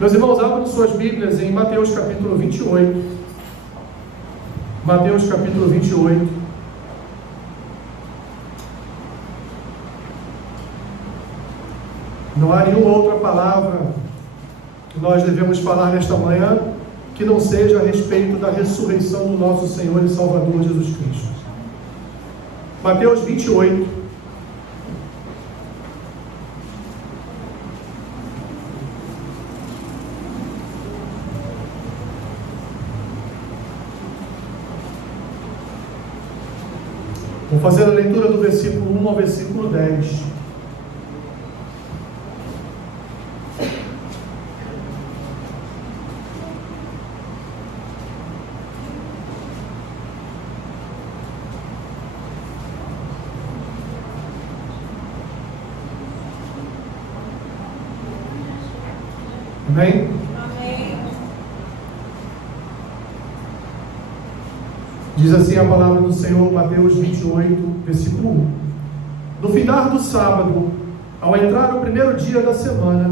Meus irmãos, abram suas Bíblias em Mateus capítulo 28. Mateus capítulo 28. Não há nenhuma outra palavra que nós devemos falar nesta manhã que não seja a respeito da ressurreição do nosso Senhor e Salvador Jesus Cristo. Mateus 28. Vou fazer a leitura do versículo 1 ao versículo 10. Amém? Amém. Diz assim a palavra do Senhor, Mateus 28, versículo 1. No findar do sábado, ao entrar o primeiro dia da semana,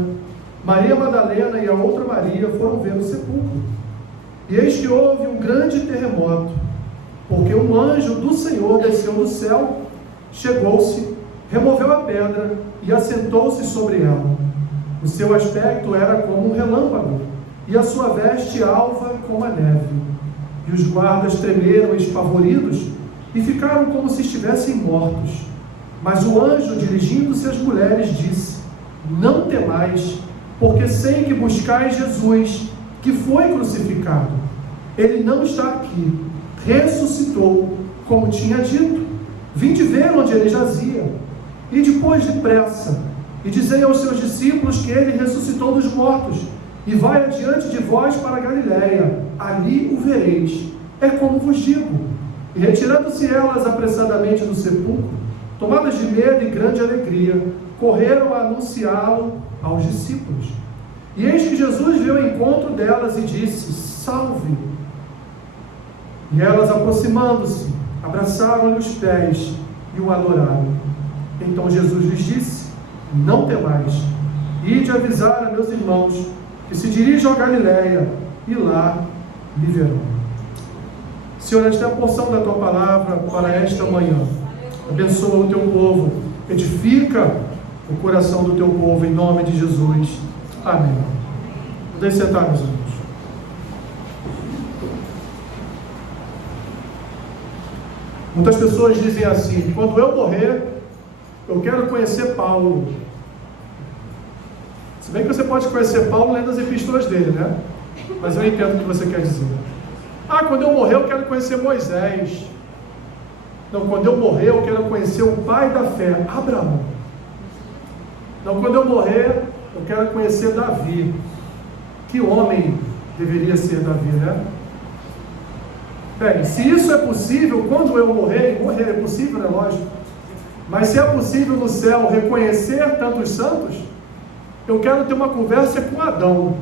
Maria Madalena e a outra Maria foram ver o sepulcro. E eis que houve um grande terremoto, porque um anjo do Senhor desceu do céu, chegou-se, removeu a pedra e assentou-se sobre ela. O seu aspecto era como um relâmpago, e a sua veste alva como a neve. E os guardas tremeram espavoridos e ficaram como se estivessem mortos. Mas o anjo, dirigindo-se às mulheres, disse: Não temais, porque sei que buscais Jesus, que foi crucificado. Ele não está aqui, ressuscitou, como tinha dito. Vinde ver onde ele jazia. E depois depressa, e dizei aos seus discípulos que ele ressuscitou dos mortos, e vai adiante de vós para a Galiléia, ali o vereis. É como vos digo. E retirando-se elas apressadamente do sepulcro, tomadas de medo e grande alegria, correram a anunciá-lo aos discípulos. E eis que Jesus veio ao encontro delas e disse: Salve! E elas, aproximando-se, abraçaram-lhe os pés e o adoraram. Então Jesus lhes disse: Não temais, ide avisar a meus irmãos que se dirijam a Galiléia, e lá me verão. Senhor, esta é a porção da Tua palavra para esta manhã. Abençoa o Teu povo, edifica o coração do Teu povo, em nome de Jesus. Amém. Podem sentar, meus irmãos. Muitas pessoas dizem assim: quando eu morrer, eu quero conhecer Paulo. Se bem que você pode conhecer Paulo lendo as epístolas dele, né? Mas eu entendo o que você quer dizer. Quando eu morrer eu quero conhecer Moisés. Não, quando eu morrer eu quero conhecer o pai da fé, Abraão. Não, quando eu morrer eu quero conhecer Davi. Que homem deveria ser Davi, né? Bem, se isso é possível, quando eu morrer é possível, né? Lógico. Mas se é possível no céu reconhecer tantos santos, eu quero ter uma conversa com Adão.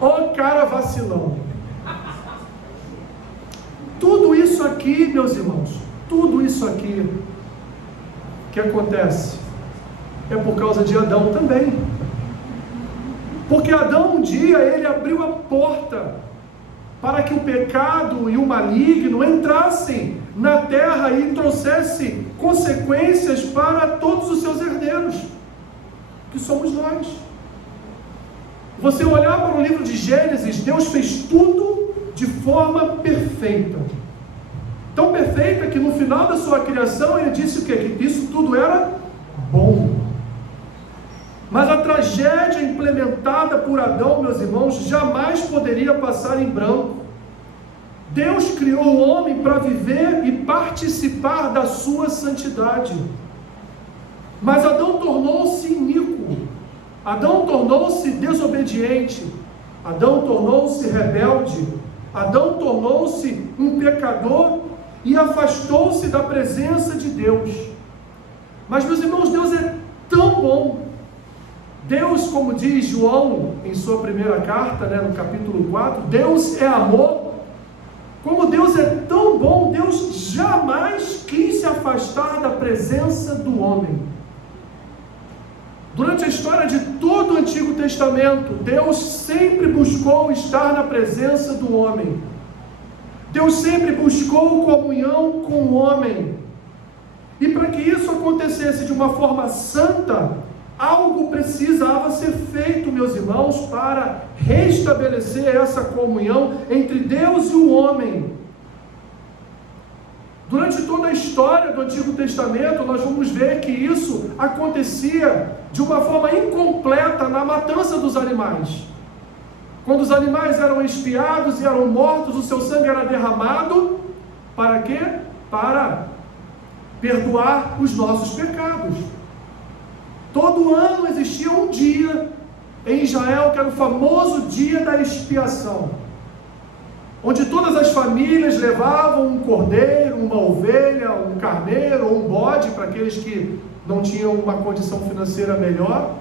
Ô cara vacilão. Tudo isso aqui, meus irmãos, tudo isso aqui que acontece é por causa de Adão também. Porque Adão um dia ele abriu a porta para que o pecado e o maligno entrassem na terra e trouxessem consequências para todos os seus herdeiros, que somos nós. Você olhar para o livro de Gênesis, Deus fez tudo de forma perfeita. Tão perfeita que no final da sua criação ele disse o quê? Que isso tudo era bom. Mas a tragédia implementada por Adão, meus irmãos, jamais poderia passar em branco. Deus criou o homem para viver e participar da sua santidade. Mas Adão tornou-se iníquo. Adão tornou-se desobediente. Adão tornou-se rebelde. Adão tornou-se um pecador e afastou-se da presença de Deus. Mas, meus irmãos, Deus é tão bom. Deus, como diz João em sua primeira carta, no capítulo 4, Deus é amor. Como Deus é tão bom, Deus jamais quis se afastar da presença do homem. Durante a história de todo o Antigo Testamento, Deus sempre buscou estar na presença do homem. Deus sempre buscou comunhão com o homem. E para que isso acontecesse de uma forma santa, algo precisava ser feito, meus irmãos, para restabelecer essa comunhão entre Deus e o homem. Durante toda a história do Antigo Testamento, nós vamos ver que isso acontecia de uma forma incompleta na matança dos animais. Quando os animais eram expiados e eram mortos, o seu sangue era derramado, para quê? Para perdoar os nossos pecados. Todo ano existia um dia em Israel, que era o famoso dia da expiação, onde todas as famílias levavam um cordeiro, uma ovelha, um carneiro ou um bode, para aqueles que não tinham uma condição financeira melhor,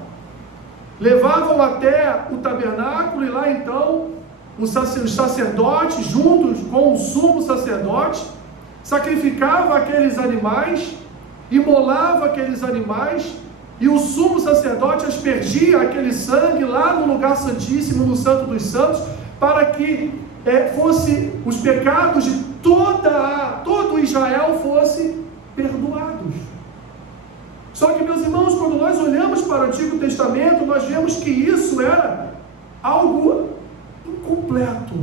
levavam até o tabernáculo, e lá então os sacerdotes, juntos com o sumo sacerdote, sacrificava aqueles animais, imolava aqueles animais, e o sumo sacerdote aspergia aquele sangue lá no lugar santíssimo, no Santo dos Santos, para que fosse os pecados de todo Israel fossem perdoados. Só que, meus irmãos, quando nós olhamos para o Antigo Testamento, nós vemos que isso era algo incompleto.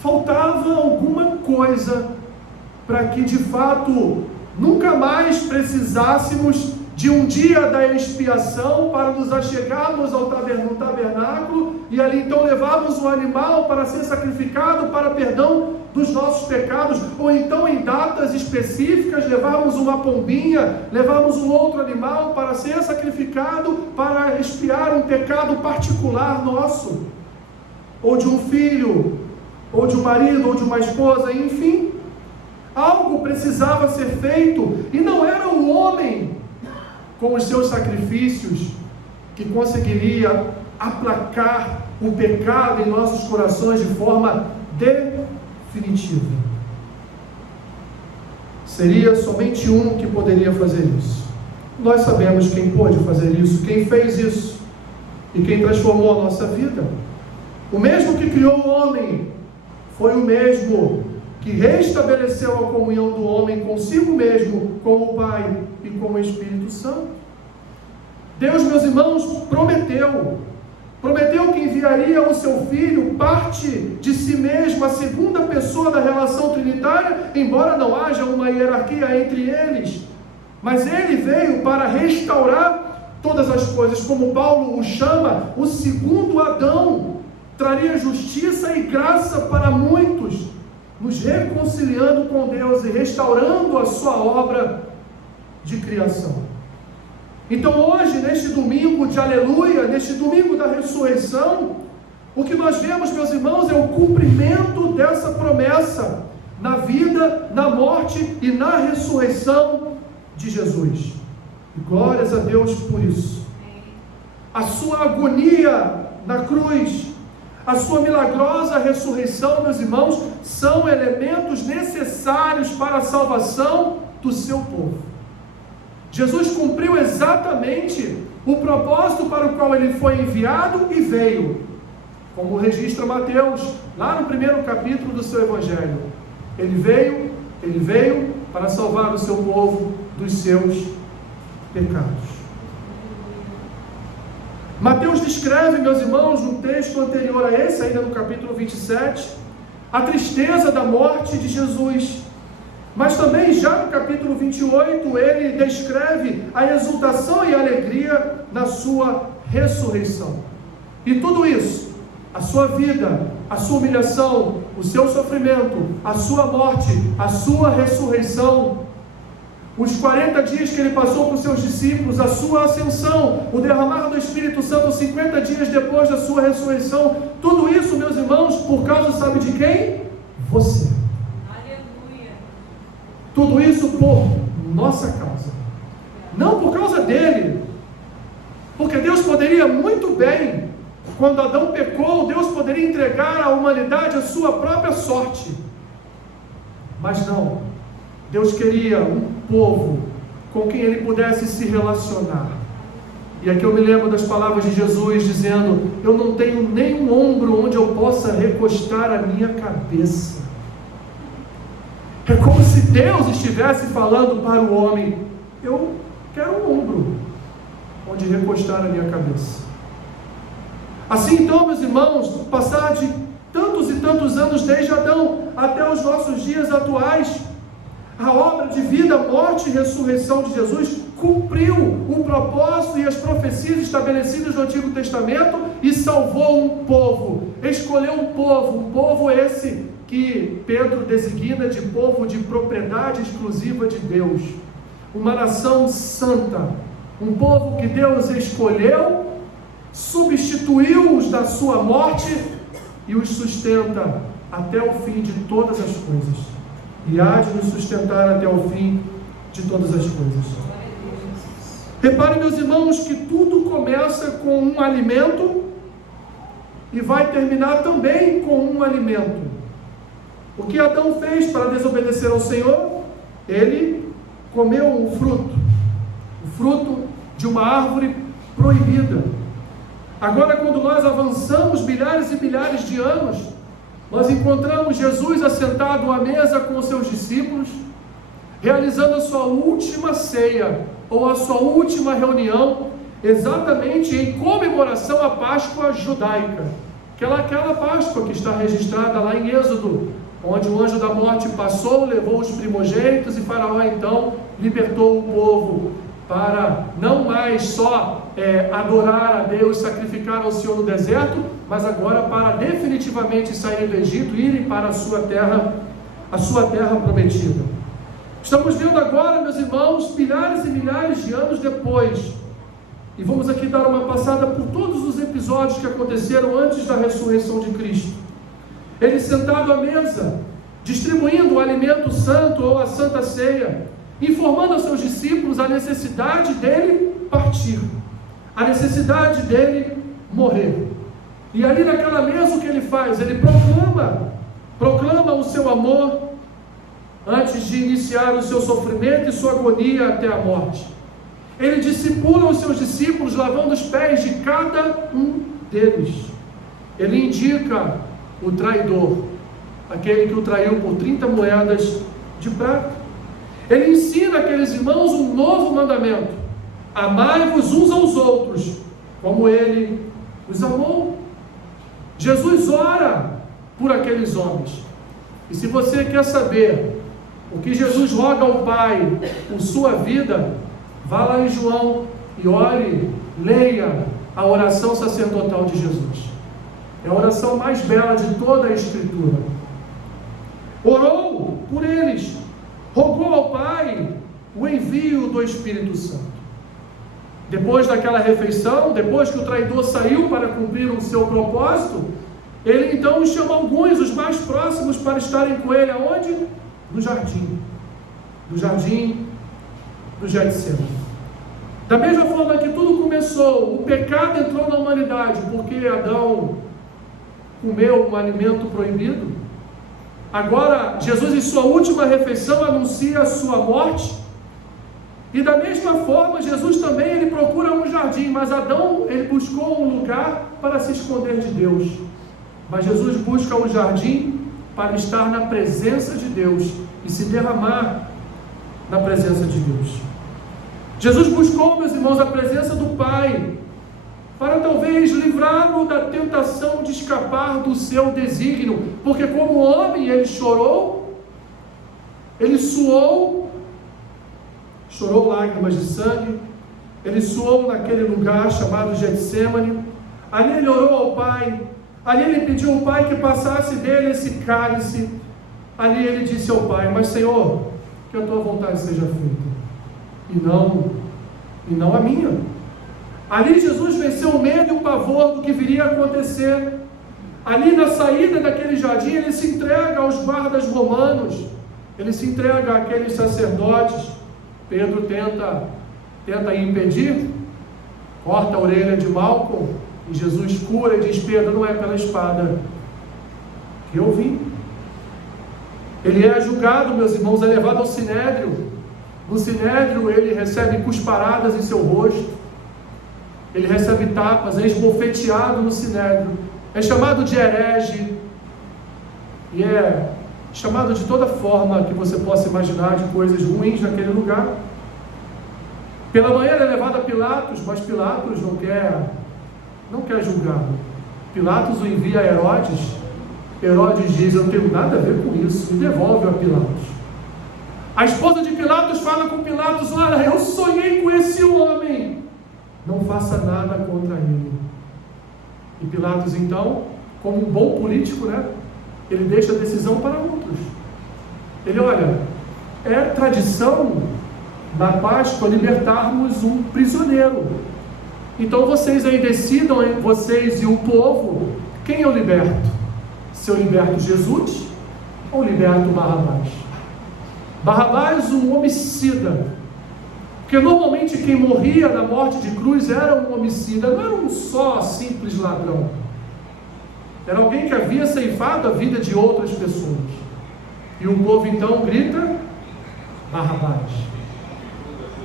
Faltava alguma coisa para que de fato nunca mais precisássemos de um dia da expiação para nos achegarmos ao tabernáculo e ali então levarmos um animal para ser sacrificado para perdão dos nossos pecados, ou então em datas específicas levarmos uma pombinha, levarmos um outro animal para ser sacrificado para expiar um pecado particular nosso, ou de um filho, ou de um marido, ou de uma esposa, enfim. Algo precisava ser feito, e não era o homem com os seus sacrifícios que conseguiria aplacar o pecado em nossos corações de forma definitiva. Seria somente um que poderia fazer isso. Nós sabemos quem pôde fazer isso, quem fez isso e quem transformou a nossa vida. O mesmo que criou o homem foi o mesmo que restabeleceu a comunhão do homem consigo mesmo, com o Pai e com o Espírito Santo. Deus, meus irmãos, prometeu que enviaria o seu Filho, parte de si mesmo, a segunda pessoa da relação trinitária, embora não haja uma hierarquia entre eles, mas ele veio para restaurar todas as coisas, como Paulo o chama, o segundo Adão, traria justiça e graça para muitos, nos reconciliando com Deus e restaurando a sua obra de criação. Então hoje, neste domingo de aleluia, neste domingo da ressurreição, o que nós vemos, meus irmãos, é o cumprimento dessa promessa na vida, na morte e na ressurreição de Jesus. E glórias a Deus por isso. A sua agonia na cruz, a sua milagrosa ressurreição, meus irmãos, são elementos necessários para a salvação do seu povo. Jesus cumpriu exatamente o propósito para o qual ele foi enviado e veio, como registra Mateus, lá no primeiro capítulo do seu Evangelho. Ele veio para salvar o seu povo dos seus pecados. Mateus descreve, meus irmãos, no texto anterior a esse, ainda no capítulo 27, a tristeza da morte de Jesus. Mas também já no capítulo 28, ele descreve a exultação e a alegria na sua ressurreição. E tudo isso, a sua vida, a sua humilhação, o seu sofrimento, a sua morte, a sua ressurreição, os 40 dias que ele passou com os seus discípulos, a sua ascensão, o derramar do Espírito Santo 50 dias depois da sua ressurreição, tudo isso, meus irmãos, por causa, sabe de quem? Você. Aleluia. Tudo isso por nossa causa, não por causa dele, porque Deus poderia muito bem, quando Adão pecou, Deus poderia entregar à humanidade a sua própria sorte, mas não. Deus queria um povo com quem ele pudesse se relacionar. E aqui eu me lembro das palavras de Jesus dizendo: eu não tenho nenhum ombro onde eu possa recostar a minha cabeça. É como se Deus estivesse falando para o homem: eu quero um ombro onde recostar a minha cabeça. Assim então, meus irmãos, passar de tantos e tantos anos desde Adão até os nossos dias atuais, a obra de vida, morte e ressurreição de Jesus cumpriu o propósito e as profecias estabelecidas no Antigo Testamento e salvou um povo, escolheu um povo esse que Pedro designa de povo de propriedade exclusiva de Deus, uma nação santa, um povo que Deus escolheu, substituiu-os da sua morte e os sustenta até o fim de todas as coisas, e há de nos sustentar até o fim de todas as coisas. Reparem, meus irmãos, que tudo começa com um alimento e vai terminar também com um alimento. O que Adão fez para desobedecer ao Senhor? Ele comeu o fruto de uma árvore proibida. Agora, quando nós avançamos milhares e milhares de anos, nós encontramos Jesus assentado à mesa com os seus discípulos, realizando a sua última ceia, ou a sua última reunião, exatamente em comemoração à Páscoa judaica, aquela Páscoa que está registrada lá em Êxodo, onde o anjo da morte passou, levou os primogênitos, e Faraó então libertou o povo para não mais só adorar a Deus, sacrificar ao Senhor no deserto, mas agora para definitivamente saírem do Egito e irem para a sua terra prometida. Estamos vendo agora, meus irmãos, milhares e milhares de anos depois, e vamos aqui dar uma passada por todos os episódios que aconteceram antes da ressurreição de Cristo. Ele sentado à mesa, distribuindo o alimento santo ou a santa ceia, informando aos seus discípulos a necessidade dele partir, a necessidade dele morrer. E ali naquela mesa o que ele faz? Ele proclama o seu amor antes de iniciar o seu sofrimento e sua agonia até a morte. Ele discipula os seus discípulos lavando os pés de cada um deles. Ele indica o traidor, aquele que o traiu por 30 moedas de prata. Ele ensina aqueles irmãos um novo mandamento: amai-vos uns aos outros, como ele os amou. Jesus ora por aqueles homens. E se você quer saber o que Jesus roga ao Pai por sua vida, vá lá em João e ore, leia a oração sacerdotal de Jesus. É a oração mais bela de toda a Escritura. Orou por eles, rogou ao Pai o envio do Espírito Santo. Depois daquela refeição, depois que o traidor saiu para cumprir o seu propósito, ele então chama alguns, os mais próximos, para estarem com ele. Aonde? No jardim do Getsemane. Da mesma forma que tudo começou, o pecado entrou na humanidade, porque Adão comeu um alimento proibido. Agora, Jesus, em sua última refeição, anuncia a sua morte. E da mesma forma, Jesus também, ele procura um jardim, mas Adão, ele buscou um lugar para se esconder de Deus. Mas Jesus busca um jardim para estar na presença de Deus e se derramar na presença de Deus. Jesus buscou, meus irmãos, a presença do Pai, para talvez livrá-lo da tentação de escapar do seu desígnio, porque como homem ele chorou, ele chorou lágrimas de sangue, ele suou naquele lugar chamado Getsemane. Ali ele orou ao Pai, ali ele pediu ao Pai que passasse dele esse cálice. Ali ele disse ao Pai: mas Senhor, que a tua vontade seja feita, e não a minha. Ali Jesus venceu o medo e o pavor do que viria a acontecer. Ali na saída daquele jardim, ele se entrega aos guardas romanos, ele se entrega àqueles sacerdotes. Pedro tenta impedir, corta a orelha de Malco, e Jesus cura e diz: Pedro, não é pela espada que eu vim. Ele é julgado, meus irmãos, é levado ao Sinédrio. No Sinédrio ele recebe cusparadas em seu rosto. ele recebe tapas, é esbofeteado no sinédrio, é chamado de herege, e é chamado de toda forma que você possa imaginar de coisas ruins naquele lugar. Pela manhã ele é levado a Pilatos, mas Pilatos não quer julgá-lo. Pilatos o envia a Herodes. Herodes diz: eu não tenho nada a ver com isso, e devolve a Pilatos. A esposa de Pilatos fala com Pilatos: olha, eu sonhei com esse homem, não faça nada contra ele. E Pilatos então, como um bom político, ele deixa a decisão para outros. Ele: olha, é tradição da Páscoa libertarmos um prisioneiro, então vocês aí decidam, vocês e o povo, quem eu liberto? Se eu liberto Jesus ou liberto Barrabás? Barrabás, um homicida, porque normalmente quem morria na morte de cruz era um homicida, não era um só simples ladrão, era alguém que havia ceifado a vida de outras pessoas. E o povo então grita: Barrabás.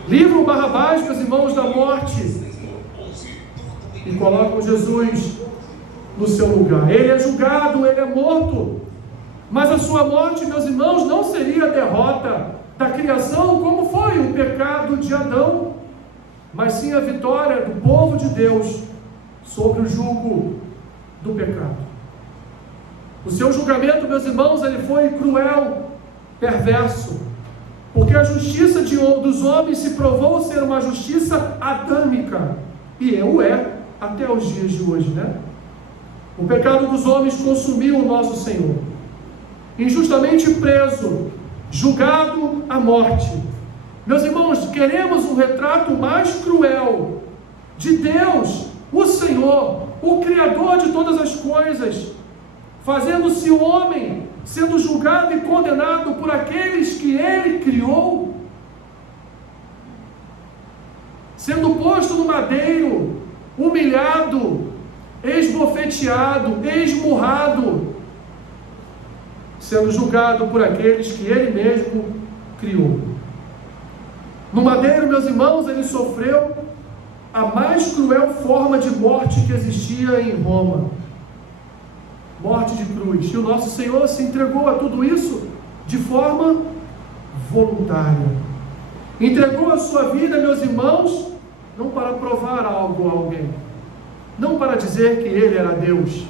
Livram Barrabás, meus irmãos, da morte e colocam Jesus no seu lugar. Ele é julgado, ele é morto, mas a sua morte, meus irmãos, não seria a derrota da criação, como foi o pecado de Adão, mas sim a vitória do povo de Deus sobre o jugo do pecado. O seu julgamento, meus irmãos, ele foi cruel, perverso, porque a justiça dos homens se provou ser uma justiça adâmica, e o é até os dias de hoje, O pecado dos homens consumiu o nosso Senhor, injustamente preso, julgado à morte. Meus irmãos, queremos um retrato mais cruel de Deus, o Senhor, o Criador de todas as coisas, fazendo-se homem, sendo julgado e condenado por aqueles que Ele criou, sendo posto no madeiro, humilhado, esbofeteado, esmurrado, sendo julgado por aqueles que Ele mesmo criou. No madeiro, meus irmãos, Ele sofreu a mais cruel forma de morte que existia em Roma, morte de cruz. E o nosso Senhor se entregou a tudo isso de forma voluntária. Entregou a sua vida, meus irmãos, não para provar algo a alguém, não para dizer que Ele era Deus,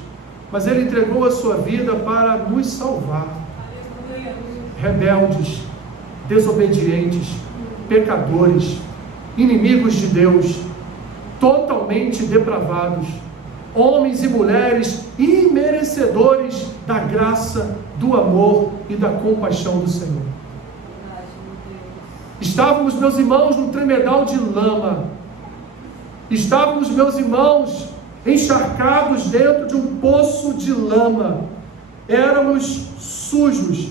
mas Ele entregou a sua vida para nos salvar. Rebeldes, desobedientes, pecadores, inimigos de Deus, totalmente depravados, homens e mulheres imerecedores da graça, do amor e da compaixão do Senhor. Estávamos, meus irmãos, num tremedal de lama. Estávamos, meus irmãos, encharcados dentro de um poço de lama. Éramos sujos.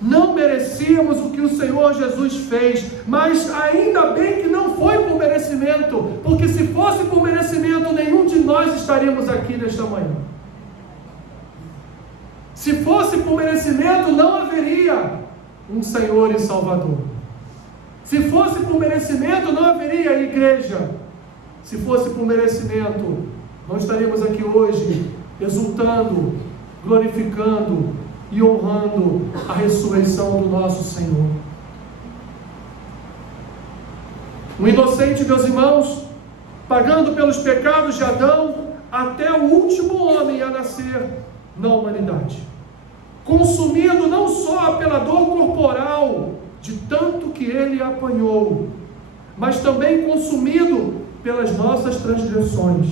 Não merecíamos o que o Senhor Jesus fez, mas ainda bem que não foi por merecimento, porque se fosse por merecimento, nenhum de nós estaríamos aqui nesta manhã. Se fosse por merecimento, não haveria um Senhor e Salvador. Se fosse por merecimento, não haveria igreja. Se fosse por merecimento, não estaríamos aqui hoje exultando, glorificando e honrando a ressurreição do nosso Senhor. O inocente, meus irmãos, pagando pelos pecados de Adão, até o último homem a nascer na humanidade, consumido não só pela dor corporal, de tanto que ele apanhou, mas também consumido pelas nossas transgressões,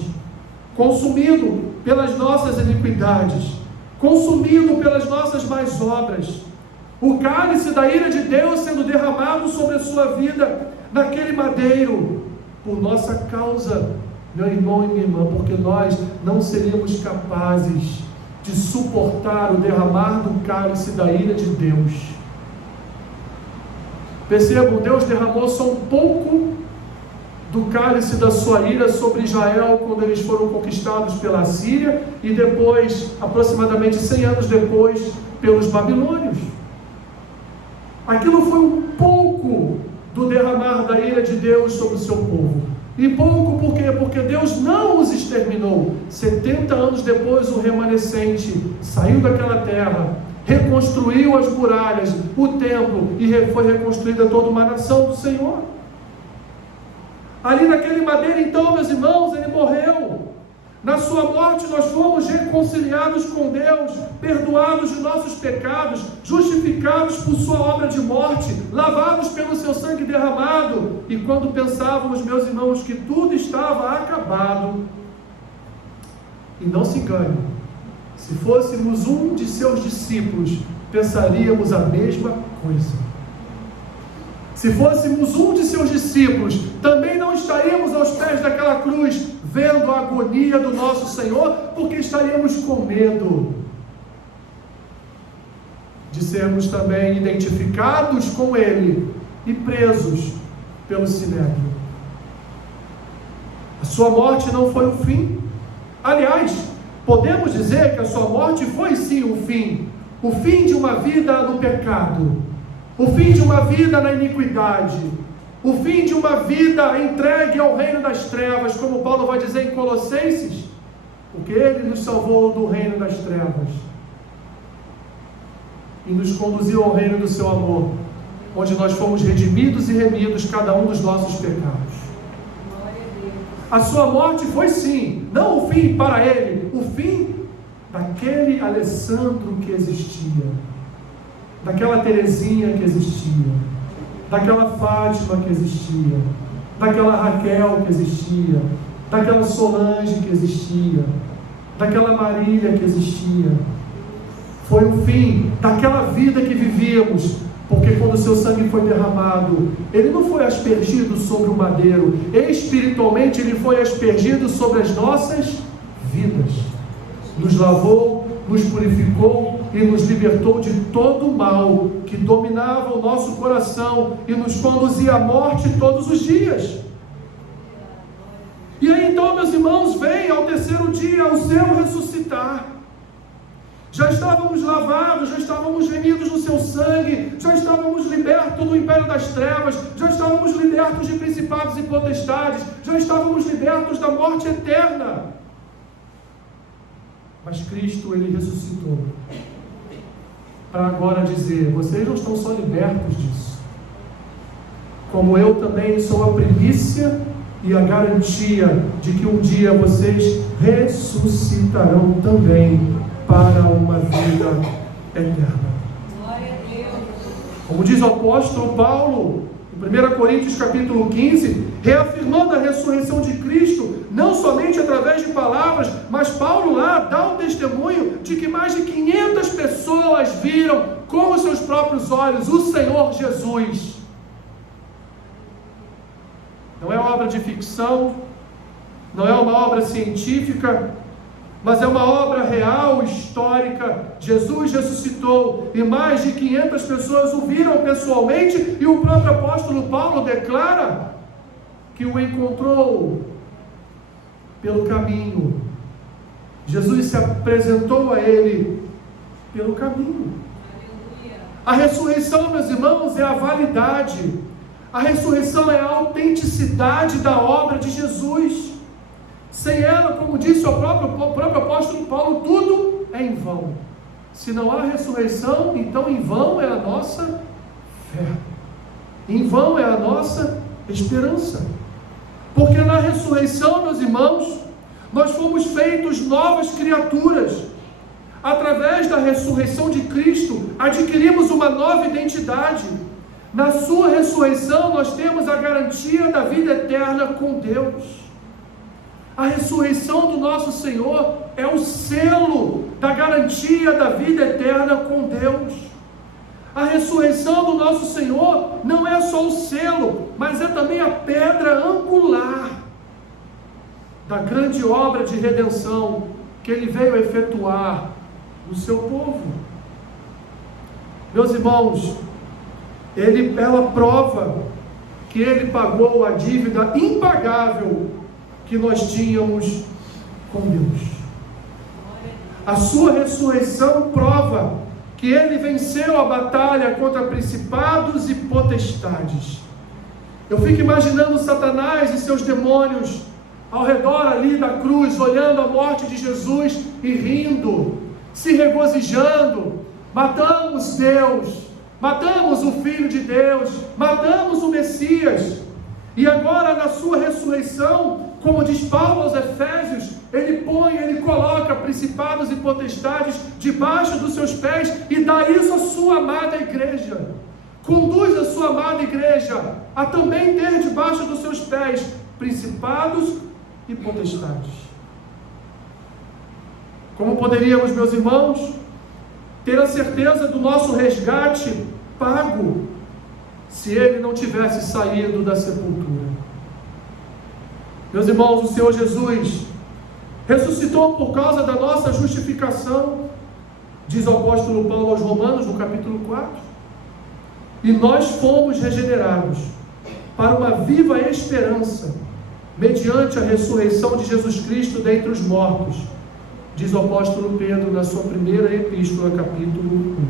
consumido pelas nossas iniquidades, consumido pelas nossas más obras. O cálice da ira de Deus sendo derramado sobre a sua vida naquele madeiro, por nossa causa, meu irmão e minha irmã, porque nós não seríamos capazes de suportar o derramar do cálice da ira de Deus. Percebam, Deus derramou só um pouco do cálice da sua ira sobre Israel quando eles foram conquistados pela Síria e depois, aproximadamente 100 anos depois, pelos babilônios. Aquilo foi um pouco do derramar da ira de Deus sobre o seu povo. E pouco por quê? Porque Deus não os exterminou. 70 anos depois, o remanescente saiu daquela terra, reconstruiu as muralhas, o templo, e foi reconstruída toda uma nação do Senhor. Ali naquele madeiro, então, meus irmãos, ele morreu. Na sua morte nós fomos reconciliados com Deus, perdoados de nossos pecados, justificados por sua obra de morte, lavados pelo seu sangue derramado. E quando pensávamos, meus irmãos, que tudo estava acabado, e não se engane, se fôssemos um de seus discípulos, pensaríamos a mesma coisa. Se fôssemos um de seus discípulos, também não estaríamos aos pés daquela cruz, vendo a agonia do nosso Senhor, porque estaríamos com medo de sermos também identificados com Ele e presos pelo Sinédrio. A sua morte não foi o fim. Aliás, podemos dizer que a sua morte foi sim o fim de uma vida no pecado, o fim de uma vida na iniquidade, o fim de uma vida entregue ao reino das trevas, como Paulo vai dizer em Colossenses, porque Ele nos salvou do reino das trevas e nos conduziu ao reino do seu amor, onde nós fomos redimidos e remidos cada um dos nossos pecados. A sua morte foi sim, não o fim para Ele, o fim daquele Alessandro que existia, daquela Terezinha que existia, daquela Fátima que existia, daquela Raquel que existia, daquela Solange que existia, daquela Marília que existia. Foi o fim daquela vida que vivíamos, porque quando o seu sangue foi derramado, ele não foi aspergido sobre o madeiro, espiritualmente ele foi aspergido sobre as nossas vidas, nos lavou, nos purificou e nos libertou de todo o mal que dominava o nosso coração e nos conduzia à morte todos os dias. E aí então, meus irmãos, vem ao terceiro dia o seu ressuscitar. Já estávamos lavados, já estávamos remidos no seu sangue, já estávamos libertos do império das trevas, já estávamos libertos de principados e potestades, já estávamos libertos da morte eterna. Mas Cristo, Ele ressuscitou para agora dizer: vocês não estão só libertos disso, como eu também sou a primícia e a garantia de que um dia vocês ressuscitarão também para uma vida eterna. Como diz o apóstolo Paulo, em 1 Coríntios capítulo 15, reafirmando a ressurreição de Cristo, não somente através de palavras, mas Paulo lá dá um testemunho de que mais de 500 pessoas viram com os seus próprios olhos o Senhor Jesus. Não é obra de ficção, não é uma obra científica, mas é uma obra real, histórica. Jesus ressuscitou e mais de 500 pessoas o viram pessoalmente, e o próprio apóstolo Paulo declara que o encontrou pelo caminho. Jesus se apresentou a ele pelo caminho. A ressurreição, meus irmãos, é a validade. A ressurreição é a autenticidade da obra de Jesus. Sem ela, como disse o próprio apóstolo Paulo, tudo é em vão. Se não há ressurreição, então em vão é a nossa fé, em vão é a nossa esperança. Porque na ressurreição, meus irmãos, nós fomos feitos novas criaturas. Através da ressurreição de Cristo, adquirimos uma nova identidade. Na sua ressurreição, nós temos a garantia da vida eterna com Deus. A ressurreição do nosso Senhor é o selo da garantia da vida eterna com Deus. A ressurreição do nosso Senhor não é só o selo, mas é também a pedra angular da grande obra de redenção que Ele veio efetuar no seu povo. Meus irmãos, ela prova que Ele pagou a dívida impagável que nós tínhamos com Deus. A sua ressurreição prova que Ele venceu a batalha contra principados e potestades. Eu fico imaginando Satanás e seus demônios ao redor ali da cruz, olhando a morte de Jesus e rindo, se regozijando. Matamos Deus, matamos o Filho de Deus, matamos o Messias. E agora na sua ressurreição, como diz Paulo aos Efésios, ele coloca principados e potestades debaixo dos seus pés e dá isso à sua amada igreja. Conduz a sua amada igreja a também ter debaixo dos seus pés principados e potestades. Como poderíamos, meus irmãos, ter a certeza do nosso resgate pago se ele não tivesse saído da sepultura? Meus irmãos, o Senhor Jesus ressuscitou por causa da nossa justificação, diz o apóstolo Paulo aos Romanos, no capítulo 4, e nós fomos regenerados para uma viva esperança, mediante a ressurreição de Jesus Cristo dentre os mortos, diz o apóstolo Pedro na sua primeira epístola, capítulo 1.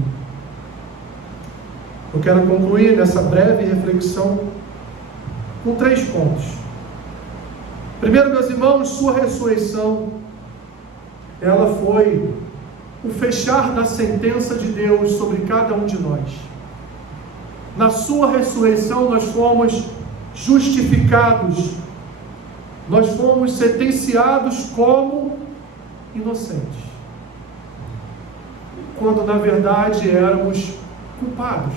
Eu quero concluir nessa breve reflexão com 3 pontos. Primeiro, meus irmãos, sua ressurreição, ela foi o fechar da sentença de Deus sobre cada um de nós. Na sua ressurreição nós fomos justificados, nós fomos sentenciados como inocentes, quando na verdade éramos culpados.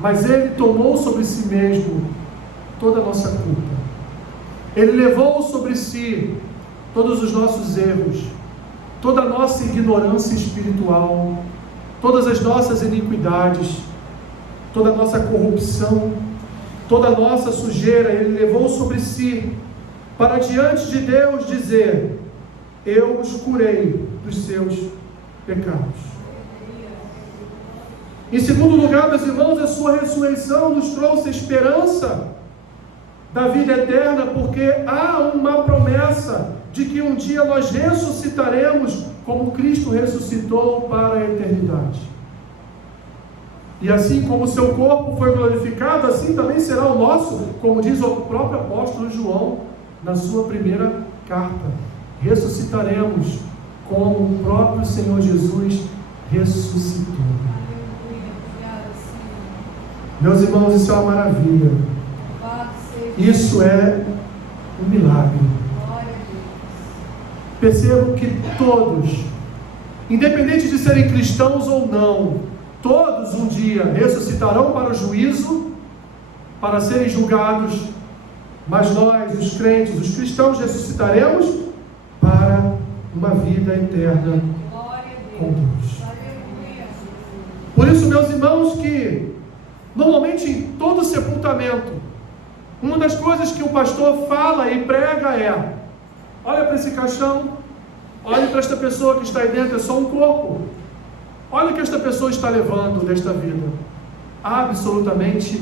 Mas Ele tomou sobre si mesmo toda a nossa culpa. Ele levou sobre si todos os nossos erros, toda a nossa ignorância espiritual, todas as nossas iniquidades, toda a nossa corrupção, toda a nossa sujeira. Ele levou sobre si, para diante de Deus dizer: eu os curei dos seus pecados. Em segundo lugar, meus irmãos, a sua ressurreição nos trouxe esperança da vida eterna, porque há uma promessa de que um dia nós ressuscitaremos como Cristo ressuscitou para a eternidade. E assim como o seu corpo foi glorificado, assim também será o nosso, como diz o próprio apóstolo João na sua primeira carta. Ressuscitaremos como o próprio Senhor Jesus ressuscitou. Meus irmãos, isso é uma maravilha. Isso é um milagre. Percebam que todos, independente de serem cristãos ou não, todos um dia ressuscitarão para o juízo, para serem julgados, mas nós, os crentes, os cristãos, ressuscitaremos para uma vida eterna com Deus. Por isso, meus irmãos, que normalmente em todo sepultamento, uma das coisas que o pastor fala e prega é: olha para esse caixão, olha para esta pessoa que está aí dentro, é só um corpo. Olha o que esta pessoa está levando desta vida. Absolutamente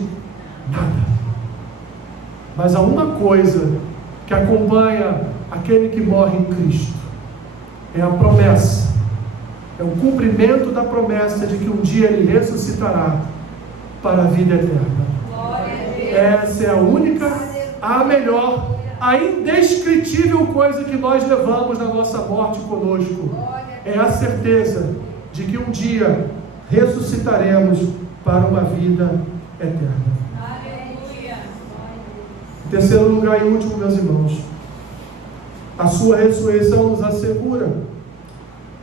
nada. Mas há uma coisa que acompanha aquele que morre em Cristo: é a promessa, é o cumprimento da promessa de que um dia ele ressuscitará para a vida eterna. Essa é a única, a melhor, a indescritível coisa que nós levamos na nossa morte conosco. É a certeza de que um dia ressuscitaremos para uma vida eterna. Em terceiro lugar e último, meus irmãos, a sua ressurreição nos assegura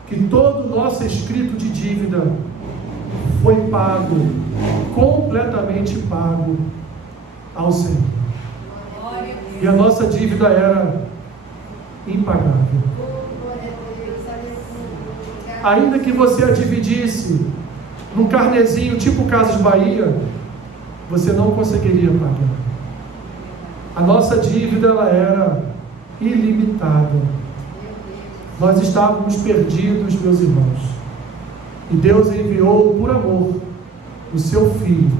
que todo o nosso escrito de dívida foi pago, completamente pago ao Senhor. E a nossa dívida era impagável. Ainda que você a dividisse num carnezinho tipo Casas Bahia, você não conseguiria pagar. A nossa dívida, ela era ilimitada. Nós estávamos perdidos, meus irmãos, e Deus enviou por amor o seu Filho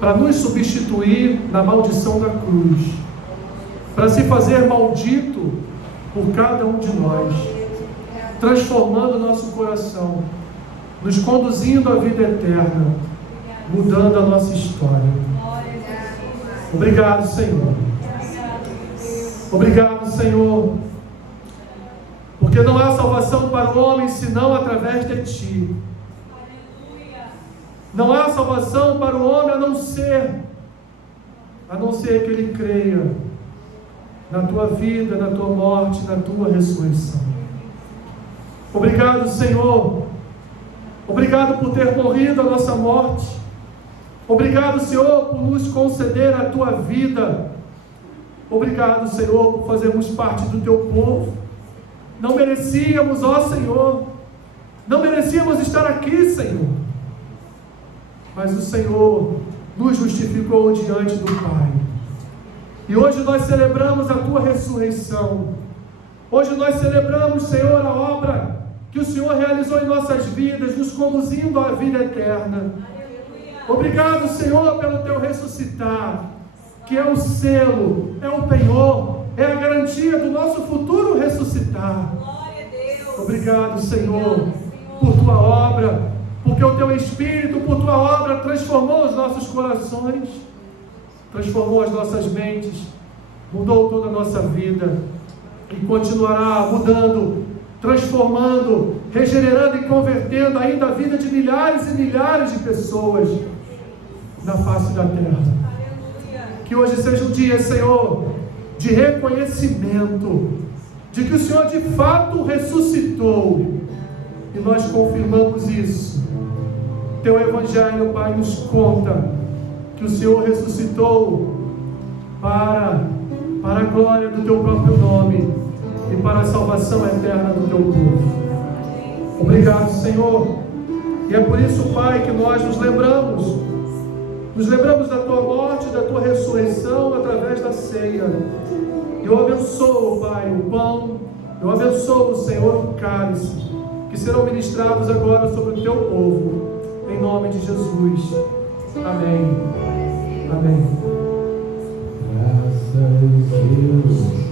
para nos substituir na maldição da cruz, para se fazer maldito por cada um de nós, transformando o nosso coração, nos conduzindo à vida eterna, mudando a nossa história. Obrigado, Senhor. Obrigado, Senhor. Porque não há salvação para o homem senão através de Ti. Não há salvação para o homem a não ser que ele creia na Tua vida, na Tua morte, na Tua ressurreição. Obrigado, Senhor. Obrigado por ter morrido a nossa morte. Obrigado, Senhor, por nos conceder a Tua vida. Obrigado, Senhor, por fazermos parte do Teu povo. Não merecíamos, ó Senhor, não merecíamos estar aqui, Senhor. Mas o Senhor nos justificou diante do Pai. E hoje nós celebramos a Tua ressurreição. Hoje nós celebramos, Senhor, a obra que o Senhor realizou em nossas vidas, nos conduzindo à vida eterna. Obrigado, Senhor, pelo Teu ressuscitar, que é o selo, é o penhor, é a garantia do nosso futuro ressuscitar. Obrigado, Senhor, por Tua obra, porque o Teu Espírito, por Tua obra, transformou os nossos corações, transformou as nossas mentes, mudou toda a nossa vida e continuará mudando, transformando, regenerando e convertendo ainda a vida de milhares e milhares de pessoas na face da terra. Que hoje seja um dia, Senhor, de reconhecimento de que o Senhor de fato ressuscitou, e nós confirmamos isso. Teu Evangelho, Pai, nos conta que o Senhor ressuscitou para a glória do Teu próprio nome e para a salvação eterna do Teu povo. Obrigado, Senhor. E é por isso, Pai, que nós nos lembramos da Tua morte, da Tua ressurreição através da ceia. Eu abençoo, Pai, o pão, eu abençoo, Senhor, o cálice, que serão ministrados agora sobre o Teu povo, em nome de Jesus. Amém. Amém. Graças a Deus.